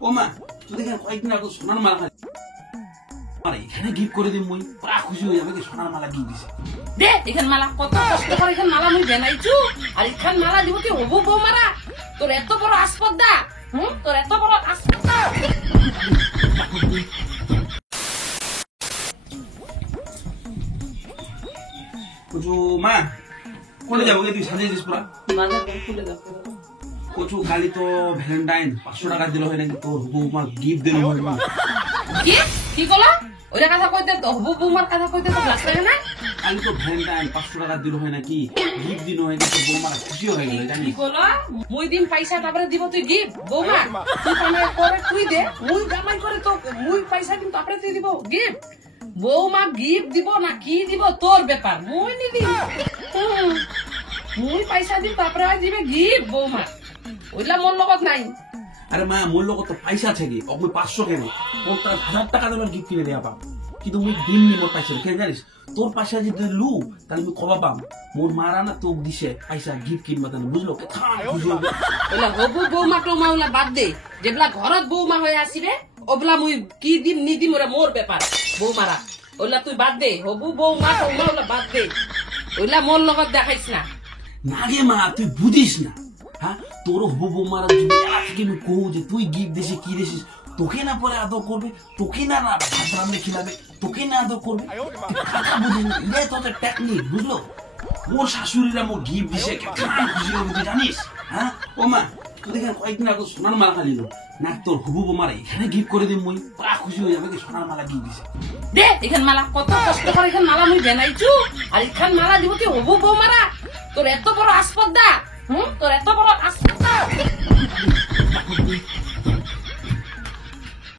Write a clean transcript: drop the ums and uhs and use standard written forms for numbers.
ও মা তুই দেখেন কয়েকদিন আগে সোনার মালা আর এখানে গিফট করে দিই মুই পুরা খুশি হয়ে যাবে সোনার মালা গিফট দিছে দে এখান মালা কত কষ্ট করে এখান মালা মুই বানাইছু আর এখান মালা দিব কি হবু বউ মারা তোর এত বড় আসপদ্দা তোর এত বড় আসপদ্দা কচু মা কোনে যাবো তুই সাজিয়ে দিস পুরা বাজার করে খুলে দাও কচু কালি তো ভ্যালেন্টাইন 500 টাকা দিল হয় নাকি তোর বৌমা গিফট দিল হয় না কি কি কলা ওইটা কথা কইতে তো হবু বউমার কথা কইতে তো লাগ লাগে না কালি তো ভ্যালেন্টাইন 500 টাকা দিল হয় নাকি গিফট দিল হয় নাকি বৌমা খুশি হয়ে গেল জানিস কি কলা মুই দিন পয়সা তারপরে দিব তুই গিফট বৌমা তুই কামাই করে তুই দে মুই কামাই করে তো মুই পয়সা দিন তারপরে তুই দিব গিফট বৌমা গিফট দিব না কি দিব তোর ব্যাপার মুই নি দিব মুই পয়সা দিন তারপরে দিবে গিফট বৌমা ওইলা মোর লগত নাই আরে মা মোর লগত তো পয়সা আছে কি ওকে 500 কেন 50,000 টাকা দেবার গিফট কিনে দেয়া পাম কিন্তু মুই দিন নি মোর পয়সা কেন জানিস তোর পয়সা যদি লু তাহলে আমি কবা পাম মোর মারা না তোক দিছে পয়সা গিফট কিনবা তাহলে বুঝলো ওলা হবু বৌমা টোমা ওলা বাদ দে যেগুলা ঘরত বৌমা হয়ে আসিবে ওগুলা মুই কি দিম নি দিম ওরা মোর ব্যাপার বৌমারা ওলা তুই বাদ দে হবু বৌমা টোমা ওলা বাদ দে ওলা মোর লগত দেখাইস না না গে মা তুই বুঝিস না হ্যাঁ তোর হবু বৌমারা যদি আজকে আমি কহু যে তুই গিফট দিছিস কি দিছিস তোকে না পরে আদর করবে তোকে না ভাত রান্না খিলাবে তোকে না আদর করবে কথা বুঝিস না এটা তো একটা টেকনিক বুঝলো মোর শাশুড়িরা মোর গিফট দিছে কেমন খুশি হবে তুই জানিস হ্যাঁ ও মা তুই দেখেন কয়েকদিন আগে সোনার মালা খালিল না তোর হবু বৌমারা এখানে গিফট করে দিই মুই পুরা খুশি হয়ে যাবে সোনার মালা গিফট দিছে দে এখান মালা কত কষ্ট করে এখান মালা মুই বানাইছু আর এখান মালা দিব কি হবু বৌমারা তোর এত বড় আসপদ্দা তোর এত বড় আসপদ্দা